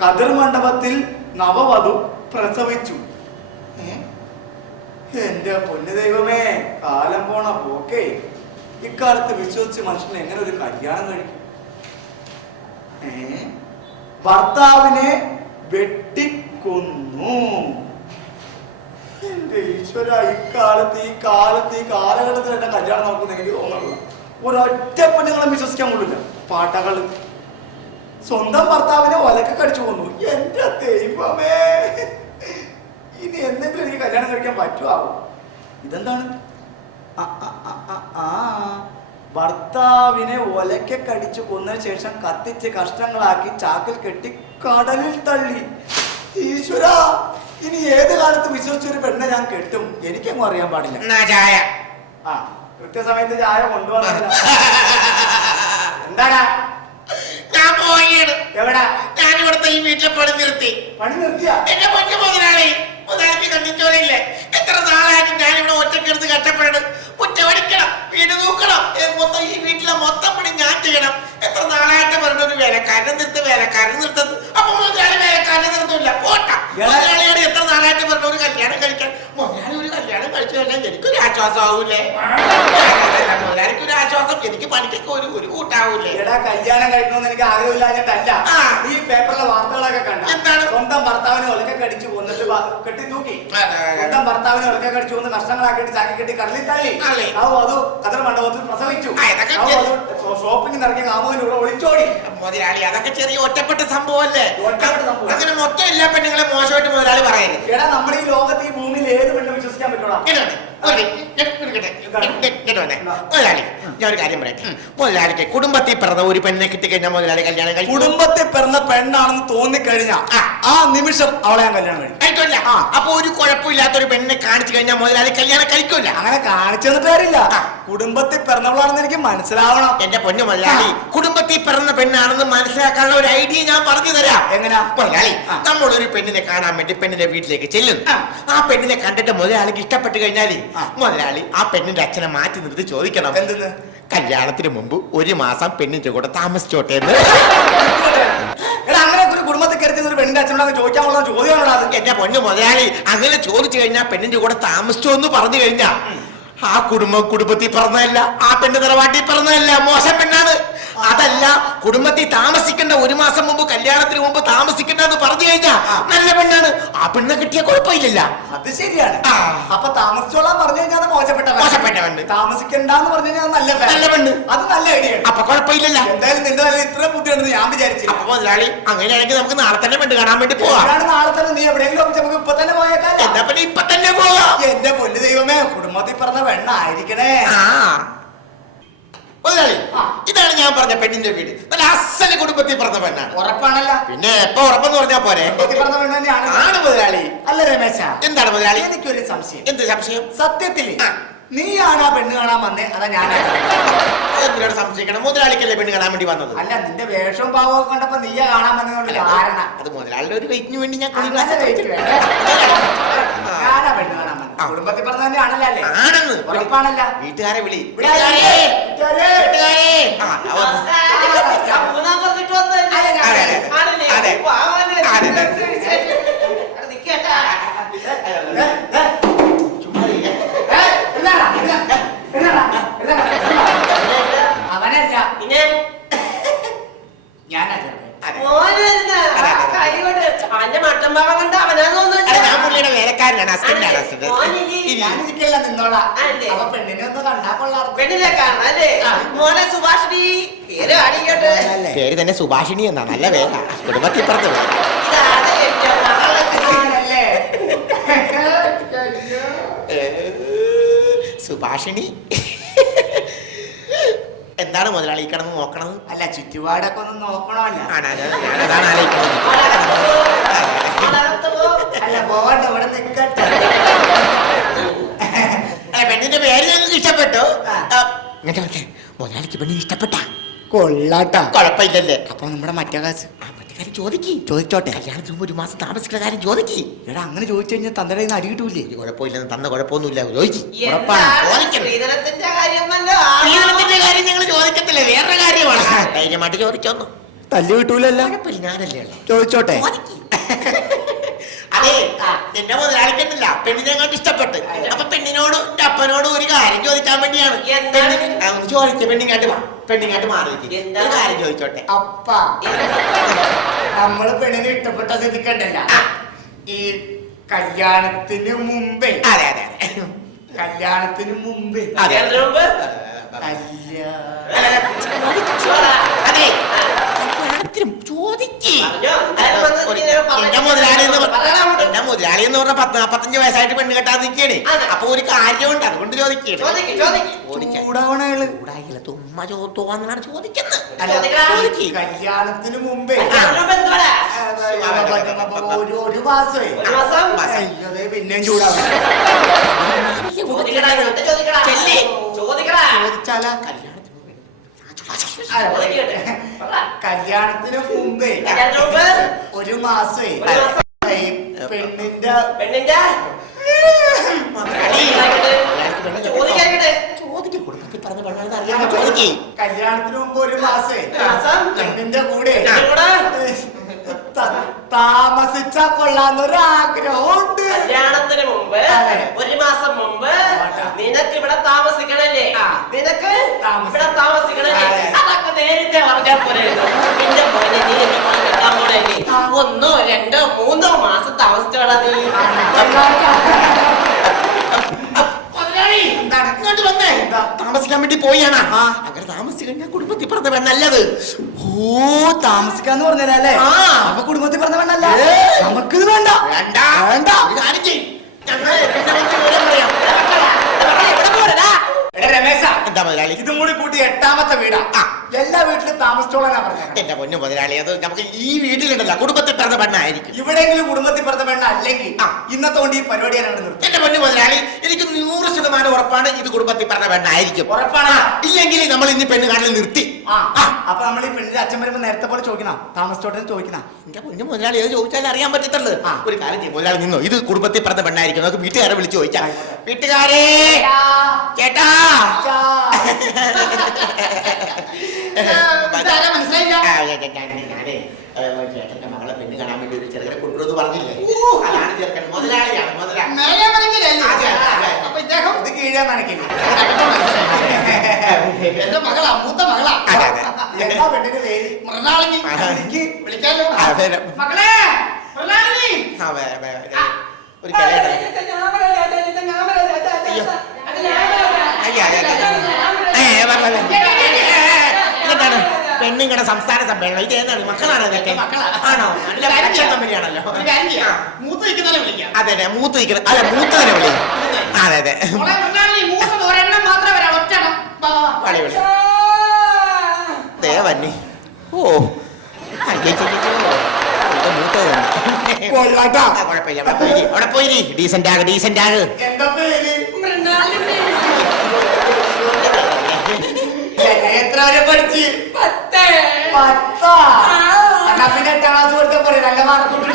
കതിർ മണ്ഡപത്തിൽ നവവധു പ്രസവിച്ചു. എന്റെ പൊന്നു ദൈവമേ, കാലം പോണ പോക്കേ. ഇക്കാലത്ത് വിശ്വസിച്ച് മനുഷ്യൻ എങ്ങനെ ഒരു കല്യാണം കഴിക്കും? ഭർത്താവിനെ വെട്ടിക്കൊന്നു. എന്റെ ഈശ്വര, ഈ കാലഘട്ടത്തിൽ എന്റെ കല്യാണം നോക്കുന്ന എനിക്ക് തോന്നുന്നില്ല. ഒരൊറ്റ പെണ്ണുങ്ങളെ വിശ്വസിക്കാൻ കൊള്ളില്ല. പാട്ടകള് സ്വന്തം ഭർത്താവിനെ ഒലക്കെ കടിച്ചു കൊന്നു. എന്റെ ദൈവമേ, ഇനി എന്തെങ്കിലും എനിക്ക് കല്യാണം കഴിക്കാൻ പറ്റുമോ? ഇതെന്താണ്? ഭർത്താവിനെ ഒലക്കെ കടിച്ചു കൊന്നതിന് ശേഷം കത്തിച്ച് കഷ്ണങ്ങളാക്കി ചാക്കിൽ കെട്ടി കടലിൽ തള്ളി. ഈശ്വര, ഇനി ഏത് കാലത്ത് വിശ്വസിച്ചൊരു പെണ്ണെ ഞാൻ കെട്ടും? എനിക്കെങ്ങും അറിയാൻ പാടില്ല. കൃത്യസമയത്ത് ചായ കൊണ്ടുവന്നില്ല. എന്താടാ? ഞാൻ പോവുകയാണ്. എവിടാ? ഞാൻ ഇവിടുത്തെ ഈ വീട്ടിലെ പണി നിർത്തി. പണി നിർത്തിയാ? എന്റെ പൊന്നു മുതലാളിക്ക് കണ്ടിച്ചോറിയില്ലേ? എത്ര നാളായിട്ട് ഞാൻ ഇവിടെ ഒറ്റക്കെടുത്ത് കഷ്ടപ്പെടണം. മുറ്റ വടിക്കണം, വീട് നോക്കണം, മൊത്തം ഈ വീട്ടിലെ മൊത്തം പണി ഞാൻ ചെയ്യണം. എത്ര നാളായിട്ട് പറഞ്ഞൊരു വേലക്കാരനെ നിർത്തുന്നു. അപ്പൊ മുതലാളി വേലക്കാരനെ നിർത്തില്ല. പോട്ട മുതലാളിയോട് എത്ര നാളായിട്ട് പറഞ്ഞ ഒരു കല്യാണം കഴിക്കാൻ. മുതലാളി ഒരു കല്യാണം കഴിച്ചു കഴിഞ്ഞാൽ എനിക്കൊരു ആശ്വാസം ആവൂലേ? മുതലാളിക്ക് ഒരു ആശ്വാസം, എനിക്ക് പണിക്കൊക്കെ ഒരു കൂട്ടാവൂലേ? കല്യാണം കഴിക്കണമെന്ന് എനിക്ക് ആഗ്രഹമില്ലാഞ്ഞിട്ടല്ല. ഈ പേപ്പറിലെ വാർത്തകളൊക്കെ കണ്ട എന്താണ്? സ്വന്തം ഭർത്താവിനെ ഒലക്കെ കടിച്ചു കൊന്നിട്ട് കെട്ടി തൂക്കി. സ്വന്തം ഭർത്താവിനെ ഒലക്കെ കടിച്ചു കൊന്ന് കഷ്ണങ്ങളാക്കിയിട്ട് ചാക്കി കെട്ടി കടലിൽ തള്ളി. അത് കതിർ മണ്ഡപത്തിൽ പ്രസവിച്ചു. ഷോപ്പിംഗ് ഇറങ്ങിയ കാമുവിലൂടെ ഒളിച്ചോടി. മുതലാളി, അതൊക്കെ ചെറിയ ഒറ്റപ്പെട്ട സംഭവമല്ലേ? അങ്ങനെ മൊത്തം എല്ലാ പെണ്ണുങ്ങളെ മോശമായിട്ട് മുതലാളി പറയുന്നത്. എടാ, നമ്മുടെ ഈ ലോകത്ത് ഈ ഭൂമിയിൽ ഏത് പെണ്ണും വിശ്വസിക്കാൻ പറ്റൂടാ. മുതലാളി, ഞാൻ ഒരു കാര്യം പറയട്ടെ. മുതലാളിക്ക് കുടുംബത്തിൽ പിറന്ന ഒരു പെണ്ണെ കിട്ടിക്കഴിഞ്ഞാൽ മുതലാളി കല്യാണം കഴിക്കും. കുടുംബത്തിൽ പിറന്ന പെണ്ണാണെന്ന് തോന്നിക്കഴിഞ്ഞാൽ ആ നിമിഷം അവളെ ഞാൻ കല്യാണം കഴിക്കില്ല. അപ്പൊ ഒരു കുഴപ്പമില്ലാത്തൊരു പെണ്ണെ കാണിച്ചു കഴിഞ്ഞാൽ മുതലാളി കല്യാണം കഴിക്കില്ല. അങ്ങനെ കാണിച്ചു തന്നിട്ട് കാര്യമില്ല. കുടുംബത്തിൽ പിറന്നവളാണെന്ന് എനിക്ക് മനസ്സിലാവണം. എന്റെ പൊന്നു മുതലാളി, കുടുംബത്തിൽ പിറന്ന പെണ്ണാണെന്ന് മനസ്സിലാക്കാനുള്ള ഒരു ഐഡിയ ഞാൻ പറഞ്ഞു തരാം. എങ്ങനെയാ? മുതലാളി, നമ്മളൊരു പെണ്ണിനെ കാണാൻ വേണ്ടി പെണ്ണിന്റെ വീട്ടിലേക്ക് ചെല്ലുന്നു. ആ പെണ്ണിനെ കണ്ടിട്ട് മുതലാളിക്ക് ഇഷ്ടപ്പെട്ട് കഴിഞ്ഞാല് മുതലാളി ആ പെണ്ണിന്റെ അച്ഛനെ മാറ്റി നിർത്തി ചോദിക്കണം, എന്തെന്ന്? കല്യാണത്തിന് മുമ്പ് ഒരു മാസം പെണ്ണിന്റെ കൂടെ താമസിച്ചോട്ടെ എന്ന്. അങ്ങനെ ഒരു കുടുംബത്തിൽ കയറി ഒരു പെണ്ണിന്റെ അച്ഛനോട് ചോദിക്കാനുള്ള ചോദ്യമാണോ? എന്റെ പൊന്നു മുതലാളി, അങ്ങനെ ചോദിച്ചു കഴിഞ്ഞാൽ പെണ്ണിന്റെ കൂടെ താമസിച്ചോ എന്ന് പറഞ്ഞു കഴിഞ്ഞാ ആ കുടുംബത്തിൽ പറഞ്ഞതല്ല, ആ പെണ്ണ് തറവാട്ടിൽ പറഞ്ഞതല്ല, മോശം പെണ്ണാണ്. അതല്ല, കുടുംബത്തിൽ താമസിക്കേണ്ട ഒരു മാസം മുമ്പ്, കല്യാണത്തിന് മുമ്പ് താമസിക്കേണ്ടെന്ന് പറഞ്ഞു കഴിഞ്ഞാ നല്ല പെണ്ണാണ്. ആ പെണ്ണെ കിട്ടിയ കുഴപ്പമില്ല. അത് ശരിയാണ്. അപ്പൊ താമസിച്ചോളാൻ പറഞ്ഞു കഴിഞ്ഞാൽ മോശപ്പെട്ട പെണ്ണ്, താമസിക്കണ്ടെന്ന് പറഞ്ഞു കഴിഞ്ഞാൽ നല്ല പെണ്ണ്. അത് നല്ല ഐഡിയ. അപ്പൊ കുഴപ്പമില്ലല്ലോ. എന്തായാലും നിന്റെ ഇത്ര ബുദ്ധിയുണ്ടെന്ന് ഞാൻ വിചാരിച്ചു. അപ്പൊ മുതലാളി, അങ്ങനെയാണെങ്കിൽ നമുക്ക് നാളെ തന്നെ പെണ്ണ് കാണാൻ വേണ്ടി പോവാം. നാളെ തന്നെ നീ എവിടെയെങ്കിലും നമുക്ക് ഇപ്പൊ തന്നെ പോയേക്കാം. എന്താ പിന്നെ ഇപ്പൊ തന്നെ പോവാം. എന്റെ പൊന്നു ദൈവമേ, കുടുംബത്തിൽ പറഞ്ഞ പെണ്ണായിരിക്കണേ. മുതലാളി, ഇതാണ് ഞാൻ പറഞ്ഞ പെണ്ണിന്റെ വീട്. നല്ല അസല് കുടുംബത്തിൽ പറഞ്ഞ പെണ്ണാണ്. ഉറപ്പാണല്ല? പിന്നെ എപ്പോ ഉറപ്പെന്ന് പറഞ്ഞാ പോരെ? പറഞ്ഞ പെണ്ണ് തന്നെയാണ്. ആണ് മുതലാളി. അല്ല രമേശ, എന്താണ് മുതലാളി? എനിക്കൊരു സംശയം. എന്ത് സംശയം? സത്യത്തില് നീയാണ് ആ പെണ്ണ് കാണാൻ വന്നേ, അതാ ഞാനാ? എന്തിനോട് സംശയിക്കണം? മുതലാളിക്കല്ലേ പെണ്ണ് കാണാൻ വേണ്ടി വന്നത്? അല്ല, നിന്റെ വേഷവും പാവമൊക്കെ കണ്ടപ്പോ നീയാ കാണാൻ വന്നതുകൊണ്ട് കാരണം. അത് മുതലാളിയുടെ ഒരു വെയിറ്റിന് വേണ്ടി ഞാൻ ഞാനാ പെണ്ണ് കാണാൻ വന്നത്. കുടുംബത്തിൽ പറഞ്ഞ തന്നെയാണല്ലേ? അല്ലേ? ആണെന്ന് ഉറപ്പാണല്ല? വീട്ടുകാരെ വിളി. അവനല്ല, ഞാനാ. ഞാനിരിക്കല്ല, നിന്നോളാ. അപ്പൊ പെണ്ണിനെ ഒന്ന് കണ്ടാ കൊള്ളാം. പെണ്ണിനെ കാണാല്ലേ? മോനെ സുഭാഷിണി, പേര് തന്നെ സുഭാഷിണി എന്നാ. നല്ല പേരാ. കുടുംബത്തിൽ പറഞ്ഞ സുഭാഷിണി. എന്താണ് മുതലാളി ഈ കിടന്ന് നോക്കണത്? അല്ല, ചുറ്റുപാടൊക്കെ ഒന്ന് നോക്കണമല്ല. അല്ല, പോകണ്ട, ഇവിടെ നിൽക്കട്ടെ. പെണ്ണിന്റെ പേര് ഞങ്ങൾക്ക് ഇഷ്ടപ്പെട്ടു. മുതലാളിക്ക് പെണ്ണിന് ഇഷ്ടപ്പെട്ട കൊള്ളാട്ടാ. കുഴപ്പമില്ലല്ലേ? അപ്പൊ നമ്മുടെ മറ്റേ കാശ് ചോദിച്ചോട്ടെ. കല്യാണത്തിന് മുമ്പ് ഒരു മാസം താമസിക്കുന്ന കാര്യം ചോദിക്കി. എടാ, അങ്ങനെ ചോദിച്ചു കഴിഞ്ഞാൽ തന്റെ അരി കിട്ടൂലേ? കുഴപ്പമില്ലെന്ന്, തന്ന കുഴപ്പമൊന്നുമില്ല. ചോദിക്കും. സ്ത്രീധനത്തിന്റെ കാര്യം ഞങ്ങൾ ചോദിക്കത്തില്ല, വേറെ കാര്യമാണ്. ധൈര്യമായിട്ട് ചോദിച്ചോന്നു. തല്ലി കിട്ടൂലല്ല. കുഴപ്പമില്ല, ഞാനല്ലേ ഉള്ളെ. ചോദിച്ചോട്ടെ. അതെ, എന്റെ മുതലാളിക്കുന്നില്ല പെണ്ണിനെ കണ്ട് ഇഷ്ടപ്പെട്ട്. അപ്പൊ പെണ്ണിനോട് എന്റെ അപ്പനോട് ഒരു കാര്യം ചോദിക്കാൻ വേണ്ടിയാണ്. ചോദിച്ച പെണ്ണിങ്ങാട്ട് വാ, പെണ്ണിങ്ങാട്ട് മാറി ഒരു കാര്യം ചോദിച്ചോട്ടെ. അപ്പ നമ്മള് പെണ്ണിനെ ഇഷ്ടപ്പെട്ട സ്ഥിതിക്കണ്ടല്ല, ഈ കല്യാണത്തിന് മുമ്പേ. അതെ അതെ കല്യാണത്തിന് മുമ്പേ അതെ അതെ ചോദിക്കേ. എന്റെ മുതലാളി എന്ന് പറഞ്ഞ 45 വയസ്സായിട്ട് പെണ്ണ് കെട്ടാൻ നിൽക്കണേ. അപ്പൊ ഒരു കാര്യമുണ്ട്, അതുകൊണ്ട് ചോദിക്കണേ. തുമ്മ തോന്നാണ് ചോദിക്കുന്നത്. കല്യാണത്തിന് മുമ്പേ ഒരു മാസമേ പിന്നെയും ചൂടാവും. ചോദിച്ചാലാ കല്യാണത്തിന് മുമ്പേ ഒരു മാസമേ പെണ്ണിന്റെ കല്യാണത്തിന് മുമ്പ് ഒരു മാസേ പെണ്ണിന്റെ കൂടെ താമസിച്ചാ കൊള്ളാന്നൊരാഗ്രഹമുണ്ട്. കല്യാണത്തിന് മുമ്പ് ഒരു മാസം മുമ്പ് നിനക്ക് ഇവിടെ താമസിക്കണല്ലേ? നിനക്ക് ഇവിടെ താമസിക്കണല്ലേ? അതൊക്കെ നേരത്തെ പറഞ്ഞാൽ പോലെ. പിന്നെ പോലെ നീ എന്നെ കെട്ടാൻ പോണല്ലേ? 1, 2, 3 മാസം താമസിച്ചോളാ നീ. ഇങ്ങോട്ട് വന്നേ. താമസിക്കാൻ വേണ്ടി പോയാണ്. അങ്ങനെ താമസിച്ചു കഴിഞ്ഞാൽ കുടുംബത്തിൽ പറഞ്ഞ പെണ്ണല്ലത്. ഓ, താമസിക്കാന്ന് പറഞ്ഞല്ലേ? അപ്പൊ കുടുംബത്തിൽ പറഞ്ഞ പെണ്ണല്ല. നമുക്കിത് വേണ്ട വേണ്ട വേണ്ട. കാര്യം ചെയ്യും. എന്താ മുതലാളി, ഇതും കൂടി കൂട്ടി 8ാമത്തെ വീടാ. എല്ലാ വീട്ടിലും താമസിച്ചോളാനാ പറഞ്ഞത്. എന്റെ പൊന്നു മുതലാളി, അത് നമുക്ക് ഈ വീട്ടിലുണ്ടല്ല കുടുംബത്തിൽ പറഞ്ഞ പെണ്ണായിരിക്കും. ഇവിടെയെങ്കിലും കുടുംബത്തിൽ പറഞ്ഞ പെണ്ണ അല്ലെങ്കിൽ ഇന്നത്തെ കൊണ്ട് ഈ പരിപാടി നിർത്തും. എന്റെ പൊന്നു മുതലാളി, എനിക്ക് 100% ഉറപ്പാണ് ഇത് കുടുംബത്തിൽ പറഞ്ഞ പെണ്ണായിരിക്കും. ഉറപ്പാണ്. ഇല്ലെങ്കിൽ നമ്മൾ ഇന്ന് പെണ്ണ് കാണൽ നിർത്തി. അപ്പൊ നമ്മൾ ഈ പെണ്ണിന്റെ അച്ഛൻ വരുമ്പോ നേരത്തെ പോലെ ചോദിക്കണം, താമസിച്ചോട്ടെ ചോദിക്കണം. എന്റെ പൊന്നു മുതലാളി, അത് ചോദിച്ചാൽ അറിയാൻ പറ്റത്തുള്ളൂ. ഒരു കാര്യം ചെയ്യും മുതലാളി, നിന്നോ, ഇത് കുടുംബത്തിൽ പറഞ്ഞ പെണ്ണായിരിക്കും. നമുക്ക് വീട്ടുകാരെ വിളിച്ച് ചോദിക്കാം. വീട്ടുകാരെ, ചേട്ടാ, ചേട്ടന്റെ മകളെ പെണ്ണ് കാണാൻ വേണ്ടി ഒരു ചെറുക്കനെ കൊണ്ടുവന്ന് പറഞ്ഞില്ലേ? അതാണ് ചെറുക്കൻ. മുതലാളിയാണ് മുതലാളി. ഇത് കീഴാൻ നനക്കില്ല. എന്റെ മകളാ, മൂത്ത മകളാ. എന്താ പെണ്ണിന്റെ പേര്? മൃണാളിനി. വിളിക്കാലോ മകളെ. ഒരു ഇതെന്താണ് പെണ്ണുങ്ങളുടെ സംസ്ഥാന സമ്മേളനം? ഇത് ഏതാണ്? മക്കളാണ് ഇതൊക്കെ? ആണോ? നല്ല കമ്പനിയാണല്ലോ. മൂത്ത് നിൽക്കുന്നതിനെ വിളിക്കാം. അതെ അതെ, മൂത്ത് നിൽക്കുന്നത്. അല്ല, മൂത്തതിനെ വിളിക്കാം. അതെ അതെ, വളി വിളി ദേവന്നി. ഓ, മൂത്തത് കുഴപ്പമില്ല. അവിടെ പോയി ഡീസന്റ് ആക്, ഡീസന്റ് ആക്. എന്താ പേര്? എത്ര വരെ പഠിച്ച്? 10. പിന്നെ 8ാം ക്ലാസ് കൊടുത്ത പോലെ നല്ല മാർക്കൊന്നും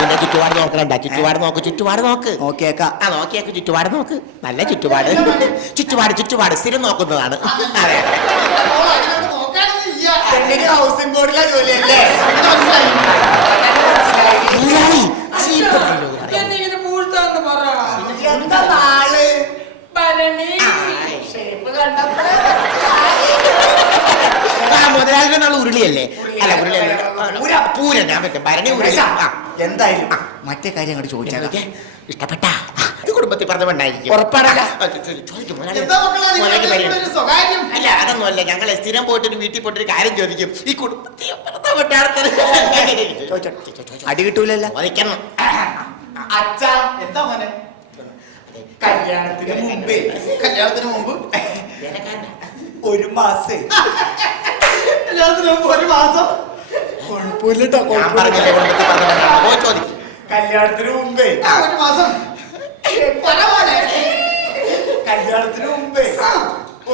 നിന്റെ ചുറ്റുപാട് നോക്കണ്ട. ചുറ്റുപാട് നോക്ക്, ചുറ്റുപാട് നോക്ക്. നോക്കിയേക്കാം. നോക്കിയേക്ക്, ചുറ്റുപാട് നോക്ക്. നല്ല ചുറ്റുപാട്. ചുറ്റുപാട് സ്ഥിരം നോക്കുന്നതാണ്. അതെ, പെണ്ണിന് ഹൗസിംഗ് ബോർഡിലെ ജോലിയല്ലേ? എന്താ നാള്? മുതലാളിയുടെ നാള് ഉരുളിയല്ലേ? അല്ല, പൂരം. ഞാൻ പറ്റും ഭരണി ഉരുളി. എന്തായാലും മറ്റേ കാര്യം അങ്ങോട്ട് ചോദിച്ചാൽ ഇഷ്ടപ്പെട്ട കുടുംബത്തിൽ പറഞ്ഞ പെണ്ണായിരിക്കും. ഉറപ്പാണല്ല? അല്ല, അതൊന്നുമല്ല. ഞങ്ങളെ സ്ഥിരം പോയിട്ടൊരു വീട്ടിൽ പോയിട്ടൊരു കാര്യം ചോദിക്കും. ഈ കുടുംബത്തിൽ പറഞ്ഞ പെണ്ണാണ്. അടി കിട്ടൂലല്ല? വധിക്കണം. അച്ഛാ, എന്താ മോനെ? കല്യാണത്തിന് മുമ്പ് ഒരു മാസം. കല്യാണത്തിന് മുമ്പ് ഒരു മാസം കുഴപ്പമില്ലട്ടോ. കല്യാണത്തിന് മുമ്പേ ഒരു മാസം. കല്യാണത്തിന് മുമ്പേ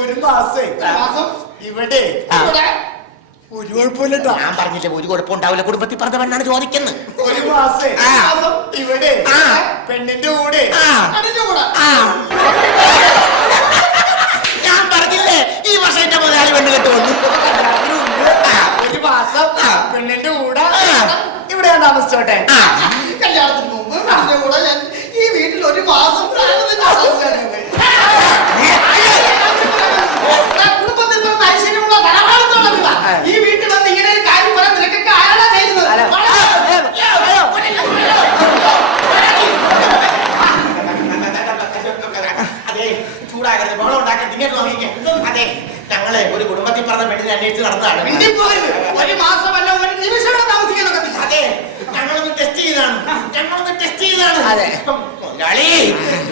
ഒരു മാസം ഇവിടെ ഒരു കുഴപ്പമില്ലട്ടോ. ഞാൻ പറഞ്ഞില്ലേ, ഒരു കുഴപ്പമുണ്ടാവില്ല. കുടുംബത്തിൽ പറഞ്ഞ പെണ്ണാണ് ചോദിക്കുന്നത്. ഒരു മാസം ഇവിടെ പെണ്ണിന്റെ കൂടെ. ഞാൻ പറഞ്ഞില്ലേ, ഈ വർഷം എന്റെ മുതലാളി പെണ്ണ് കെട്ട് വന്നു. താമസിച്ചോട്ടെ. കല്യാണത്തിന് മുമ്പ് നിന്റെ കൂടെ ഞാൻ ഈ വീട്ടിൽ ഒരു മാസം കുടുംബത്തിൽ പിറന്ന ഐശ്വര്യമുള്ള ധനവാളത്തോളം ഈ വീട്ടിൽ വന്ന് ഇങ്ങനെ ഒരു കാര്യം പറയാൻ നിനക്കൊക്കെ ആരാ ചെയ്യുന്നത്? അതെ, ചൂടാകരുത്, ബഹളം ഉണ്ടാക്കരുത്, ഇങ്ങോട്ട് നോക്കിക്കേ. അതെ, ഞങ്ങളെ ഒരു കുടുംബത്തിൽ പറഞ്ഞ പെണ്ണിനെ അന്വേഷിച്ച് നടന്നതാണ്. മിണ്ടിപ്പോകരുത്. ഒരു മാസമല്ല ഒരു നിമിഷം ഇവിടെ താമസിക്കാനൊക്കെ. അതെ, ഞങ്ങളൊന്ന് ടെസ്റ്റ് ചെയ്താണ്. അതെ. മുതലാളി,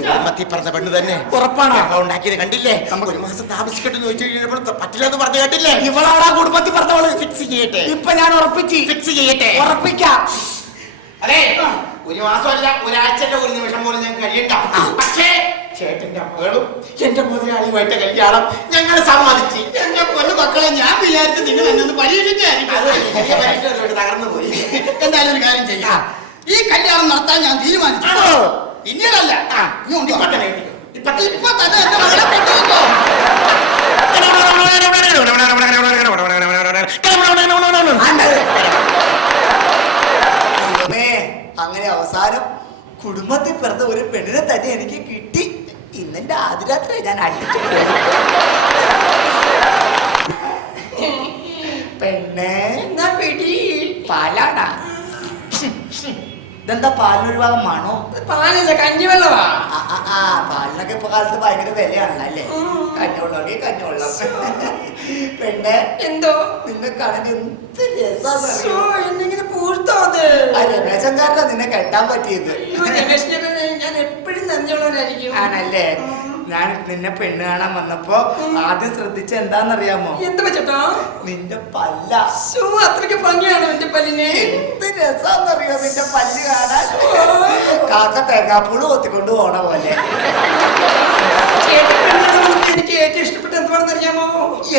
കുടുംബത്തിൽ പറഞ്ഞ പെണ്ണ് തന്നെ ഉറപ്പാണ്. ബഹളം ഉണ്ടാക്കിയത് കണ്ടില്ലേ? ഒരു മാസം താമസിക്കട്ടെന്ന് ചോദിച്ചു കഴിഞ്ഞപ്പോൾ പറ്റില്ലെന്ന് പറഞ്ഞു കേട്ടില്ലേ? ഇവളാണ് ആ കുടുംബത്തിൽ പറഞ്ഞവള്. ഫിക്സ് ചെയ്യട്ടെ, ഇപ്പൊ ഞാൻ ഉറപ്പിച്ച് ഫിക്സ് ചെയ്യട്ടെ, ഉറപ്പിക്കാം. അതെ, ഒരു മാസമല്ല ഒരാഴ്ചന്റെ ഒരു നിമിഷം പോലും ഞാൻ കഴിയണ്ട. പക്ഷേ ചേട്ടന്റെ മകളും എന്റെ മുതലാളിയുമായിട്ട് കല്യാണം ഞങ്ങൾ സമ്മതിച്ച്. എന്റെ പൊന്നു മക്കളെ, ഞാൻ വിചാരിച്ചു നിങ്ങൾ എന്നെ പരീക്ഷിച്ചായിരിക്കും. അത് ചെറിയ പരീക്ഷ തകർന്നു പോയി. എന്തായാലും ഒരു കാര്യം ചെയ്യാം. ഈ കല്യാണം നടത്താൻ ഞാൻ തീരുമാനിച്ചു. പിന്നീടല്ല, ഇപ്പൊ തന്നെ ഇപ്പൊ തന്നെ എന്റെ മകളെ കൊണ്ടുവന്നോ. അങ്ങനെ അവസാനം കുടുംബത്തിൽ പിറന്ന ഒരു പെണ്ണിനെ തന്നെ എനിക്ക് കിട്ടി. ഇന്നെന്റെ ആദ്യരാത്രി ഞാൻ അടിച്ചു. പെണ്ണെ എന്നാ പിടി. പാലാടാ. ഇതെന്താ പാലിനൊരു ഭാഗമാണോ? പാലില്ല, കഞ്ഞിവെള്ളവാ. പാലിനൊക്കെ ഇപ്പൊ കാലത്ത് ഭയങ്കര വിലയാണല്ലോ അല്ലേ? കഞ്ഞിവെള്ളം കഞ്ഞിവെള്ളം. പെണ്ണെ എന്തോ നിന്നെ കാണാൻ എന്ത് രസാന്നറിയോ? എന്നിങ്ങനെ പൂർത്തോ അത്. രമേശൻകാരനാ നിന്നെ കെട്ടാൻ പറ്റിയത്. രമേശിനെ ഞാൻ എപ്പോഴും നന്ദിയുള്ളവനായിരിക്കും. ആണല്ലേ? ഞാൻ നിന്നെ പെണ്ണ് കാണാൻ വന്നപ്പോ ആദ്യം ശ്രദ്ധിച്ച എന്താന്നറിയാമോ? എന്ത് വെച്ചോ? നിന്റെ പല്ല. അത്രയ്ക്ക് ഭംഗിയാണോ എന്റെ പല്ലിനെ? എന്ത് രസാന്നറിയോ നിന്റെ പല്ല് കാണാൻ? കാക്ക തേങ്ങാപ്പൂള് കൊത്തിക്കൊണ്ട് പോണ പോലെ. എനിക്ക് ഏറ്റവും ഇഷ്ടപ്പെട്ട എന്താണെന്ന് അറിയാമോ?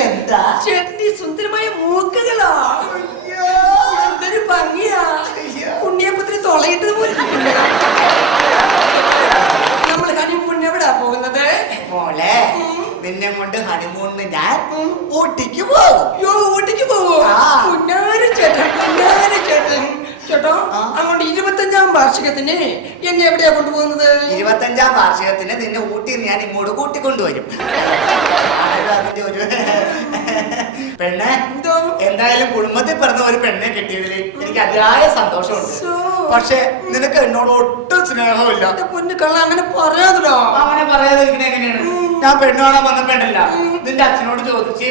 എന്താ? ചേട്ടന്റെ ഈ സുന്ദരമായ മൂക്കുകളാ. എന്തൊരു ഭംഗിയാ. ഉണ്ണിയപ്പത്തിന് തുളയിട്ടത് പോലെ. നമ്മൾ ഹണിമൂൺ എവിടാ പോകുന്നത്? മോളെ, നിന്നെ കൊണ്ട് ഹണിമൂണിന് ഞാൻ ഊട്ടിക്ക് പോകും. ഊട്ടിക്ക് പോവോ? ചേട്ടൻ ചേട്ടോ, അങ്ങോട്ട് 25ാം വാർഷികത്തിന് എന്നെ എവിടെയാ കൊണ്ടുപോകുന്നത്? 25ാം വാർഷികത്തിന് നിന്നെ ഊട്ടി ഞാൻ ഇങ്ങോട്ട് കൂട്ടിക്കൊണ്ടുവരും. അതിന്റെ ഒരു പെണ്ണെ, എന്തായാലും കുടുംബത്തിൽ പിറന്ന ഒരു പെണ്ണെ കിട്ടിയതിൽ എനിക്ക് അതിയായ സന്തോഷമുണ്ട്. പക്ഷെ നിനക്ക് എന്നോട് ഒട്ടും സ്നേഹമില്ല. പൊന്നു കള്ള, അങ്ങനെ പറയാതോ. അങ്ങനെ പറയാതിരിക്കണ എങ്ങനെയാണ്? ഞാൻ പെണ്ണു കാണാൻ വന്ന പെണ്ണല്ല. നിന്റെ അച്ഛനോട് ചോദിച്ച്,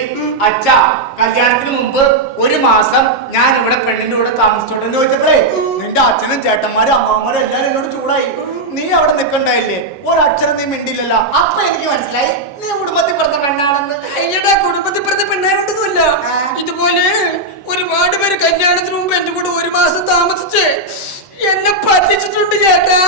അച്ഛാ കല്യാണത്തിന് മുമ്പ് ഒരു മാസം ഞാൻ ഇവിടെ പെണ്ണിന്റെ കൂടെ താമസിച്ചോട്ടെന്ന് ചോദിച്ചപ്പോഴേ നിന്റെ അച്ഛനും ചേട്ടന്മാരും അമ്മമാരും എല്ലാരും എന്നോട് ചൂടായി. നീ അവിടെ നിൽക്കണ്ടായില്ലേ? ഒരക്ഷരം നീ മിണ്ടില്ലല്ലോ. അപ്പൊ എനിക്ക് മനസ്സിലായി നീ കുടുംബത്തിൽ പിറന്ന പെണ്ണാണെന്ന്. അയ്യടാ, കുടുംബത്തിൽ പിറന്ന പെണ്ണായിട്ടൊന്നുമല്ല. ഇതുപോലെ ഒരുപാട് പേര് കല്യാണത്തിന് മുമ്പ് എന്റെ കൂടെ ഒരു മാസം താമസിച്ച് എന്നെ പറ്റിച്ചിട്ടുണ്ട് ചേട്ടാ.